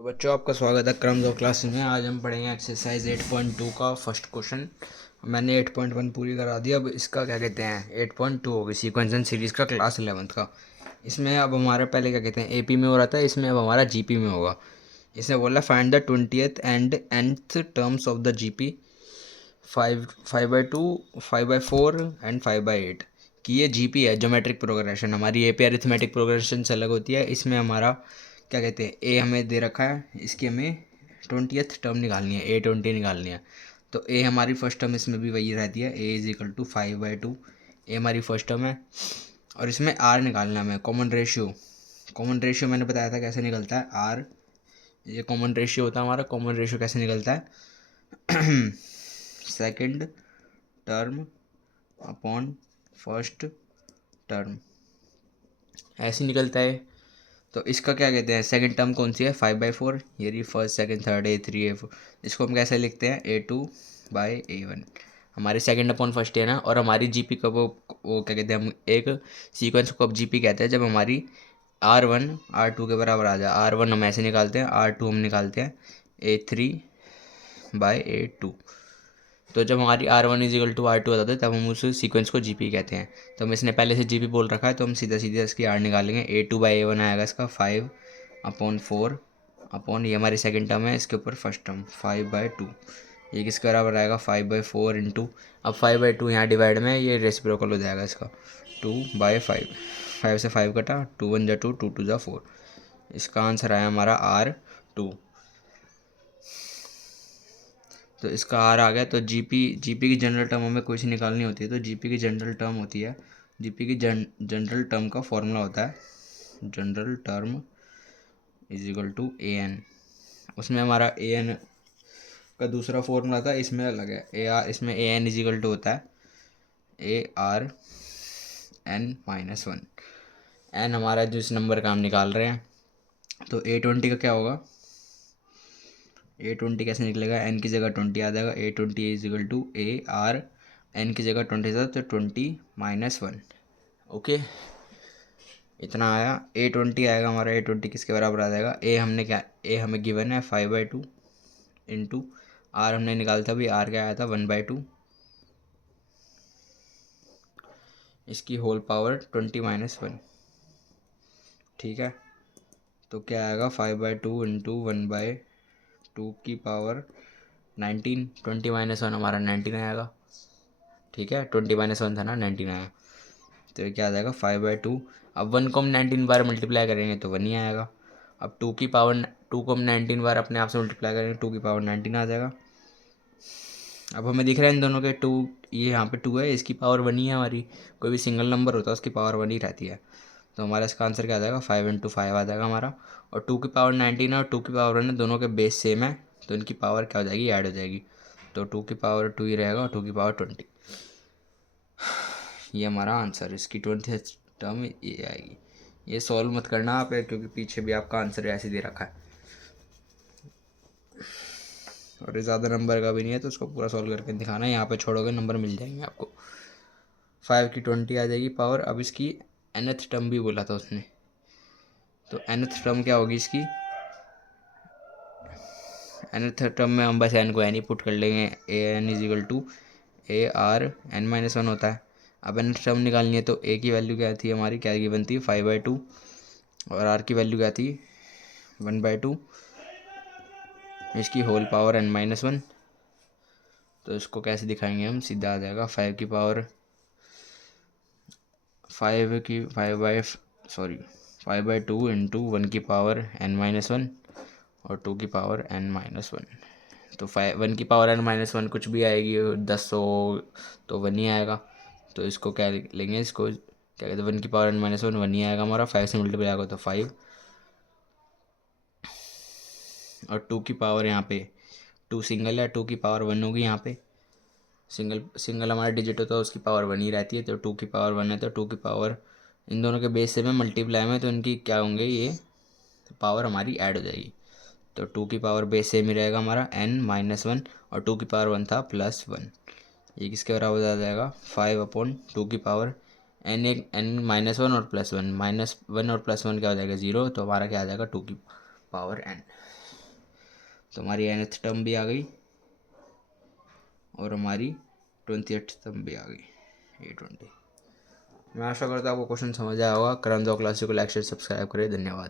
तो बच्चों, आपका स्वागत है क्रम्स ऑफ क्लास में। आज हम पढ़ेंगे एक्सरसाइज 8.2 का फर्स्ट क्वेश्चन। मैंने 8.1 पूरी करा दी। अब इसका क्या कहते हैं 8.2 होगी, सीक्वेंस एंड सीरीज़ का, क्लास 11th का। इसमें अब हमारा पहले क्या कहते हैं एपी में हो रहा था, इसमें अब हमारा जीपी में होगा। इसने बोला find the 20th and nth terms of the GP 5/2, 5/4 and 5/8 कि ये जीपी है, ज्योमेट्रिक प्रोग्रेशन। हमारी एपी अरिथमेटिक प्रोग्रेशन से अलग होती है। इसमें हमारा क्या कहते हैं ए हमें दे रखा है, इसकी हमें 20th टर्म निकालनी है, A20 निकालनी है। तो ए हमारी फर्स्ट टर्म इसमें भी वही रहती है, A = 5/2। ए हमारी फर्स्ट टर्म है और इसमें आर निकालना है हमें, कॉमन रेशियो। कॉमन रेशियो मैंने बताया था कैसे निकलता है, आर ये कॉमन रेशियो होता है हमारा। कॉमन रेशियो कैसे निकलता है second term upon first term, ऐसे निकलता है। तो इसका क्या कहते हैं सेकंड टर्म कौन सी है, 5/4। ये रही first second third A3 A4। इसको हम कैसे लिखते हैं, A2/A1। हमारी सेकंड अपॉन फर्स्ट है ना। और हमारी जीपी का वो क्या कहते हैं, हम एक सीक्वेंस को अब जीपी कहते हैं जब हमारी R1 R2 के बराबर आ जाए। R1 हम ऐसे निकालते हैं, R2 हम निकालते हैं A3/A2। तो जब हमारी R1 = R2 आता है तब हम उस सीक्वेंस को जीपी कहते हैं। तो हम इसने पहले से जीपी बोल रखा है, तो हम सीधा सीधा इसकी आर निकालेंगे। A2/A1 आएगा इसका 5/4 अपॉन ये हमारी सेकंड टर्म है, इसके ऊपर फर्स्ट टर्म 5/2। ये किसके बराबर आएगा 5/4 इंटू, अब 5/2 यहाँ डिवाइड में ये रेसिप्रोकल हो जाएगा इसका 2/5। 5 से 5 कटा, 2 1 = 2, 2 2 = 4। इसका आंसर आया हमारा R2। तो इसका आर आ गया। तो जीपी की जनरल टर्म हमें कोई सी निकालनी होती है, तो जीपी की जनरल टर्म होती है, जीपी की जनरल टर्म का फॉर्मूला होता है जनरल टर्म =AN। उसमें हमारा AN का दूसरा फॉर्मूला था, इसमें अलग है AR। इसमें AN होता है ARn-1। एन हमारा जिस नंबर का हम निकाल रहे हैं। तो A20 का क्या होगा, A20 कैसे निकलेगा, एन की जगह 20 आ जाएगा। A20 AR, एन की जगह 20 था तो 20-1। ओके, इतना आया। A20 आएगा हमारा, A20 किसके बराबर आ जाएगा, ए हमें गिवन है 5/2 इंटू आर हमने निकाला था, भी आर क्या आया था 1/2, इसकी होल पावर 20-1। ठीक है, तो क्या आएगा 5/2 इंटू 1/2 की पावर 19। 20-1 हमारा 19 आएगा। ठीक है, 20-1 था ना, 19 आया। तो ये क्या आ जाएगा 5/2। अब 1 को हम 19 बार मल्टीप्लाई करेंगे तो 1 ही आएगा। अब 2 को हम 19 बार अपने आप से मल्टीप्लाई करेंगे, 2 की पावर 19 आ जाएगा। अब हमें दिख रहा है इन दोनों के 2, ये यहाँ पे 2 है, इसकी पावर 1 ही है हमारी। कोई भी सिंगल नंबर होता है उसकी पावर 1 ही रहती है। तो हमारा इसका आंसर क्या आ जाएगा 5 × 5 आ जाएगा हमारा। और 2 की पावर 19 है और 2 की पावर 1 है, दोनों के बेस सेम है, तो इनकी पावर क्या हो जाएगी, ऐड हो जाएगी। तो 2 की पावर 2 ही रहेगा और 2 की पावर 20। ये हमारा आंसर, इसकी 20th टर्म ये आएगी। ये सॉल्व मत करना आप, क्योंकि पीछे भी आपका आंसर ऐसे दे रखा है और ये ज़्यादा नंबर का भी नहीं है, तो उसको पूरा सॉल्व करके दिखाना है। यहाँ पे छोड़ोगे नंबर मिल जाएंगे आपको। 5 की 20 आ जाएगी पावर। अब इसकी nth टर्म भी बोला था उसने, तो nth टर्म क्या होगी इसकी, nth टर्म में हम बस n को n ही पुट कर लेंगे। AN = ARn-1 होता है। अब nth टर्म निकालनी है, तो a की वैल्यू क्या थी हमारी, क्या की बनती है 5/2, और r की वैल्यू क्या थी 1/2, इसकी होल पावर n-1। तो इसको कैसे दिखाएंगे हम, सीधा आ जाएगा 5 की पावर 5/2 इंटू 1 की पावर n-1 और 2 की पावर n-1। तो 1 की पावर n-1 कुछ भी आएगी, 10 हो तो 1 ही आएगा। तो इसको क्या लेंगे, इसको क्या कहते हैं 1 की पावर n-1 1 ही आएगा हमारा। 5 से मल्टीप्लाई आएगा तो 5, और 2 की पावर यहाँ पे 2 सिंगल है, 2 की पावर 1 होगी। यहाँ पे सिंगल सिंगल हमारा डिजिट होता है, उसकी पावर 1 ही रहती है। तो 2 की पावर 1 है, तो 2 की पावर इन दोनों के बेस से में मल्टीप्लाई में, तो इनकी क्या होंगे, ये पावर हमारी ऐड हो जाएगी। तो 2 की पावर बेस सेम ही रहेगा हमारा n-1, और 2 की पावर 1 था +1। ये किसके बराबर आ जाएगा 5/2 की पावर n, एक n-1 और +1, -1 और +1 क्या हो जाएगा 0। तो हमारा क्या आ जाएगा 2 की पावर n। तो हमारी nth टर्म भी आ गई और हमारी 20th टर्म भी आ गई A20। मैं आशा करता हूँ आपको क्वेश्चन समझ आया होगा। करण दो क्लासिक को लाइक शेयर सब्सक्राइब करें। धन्यवाद।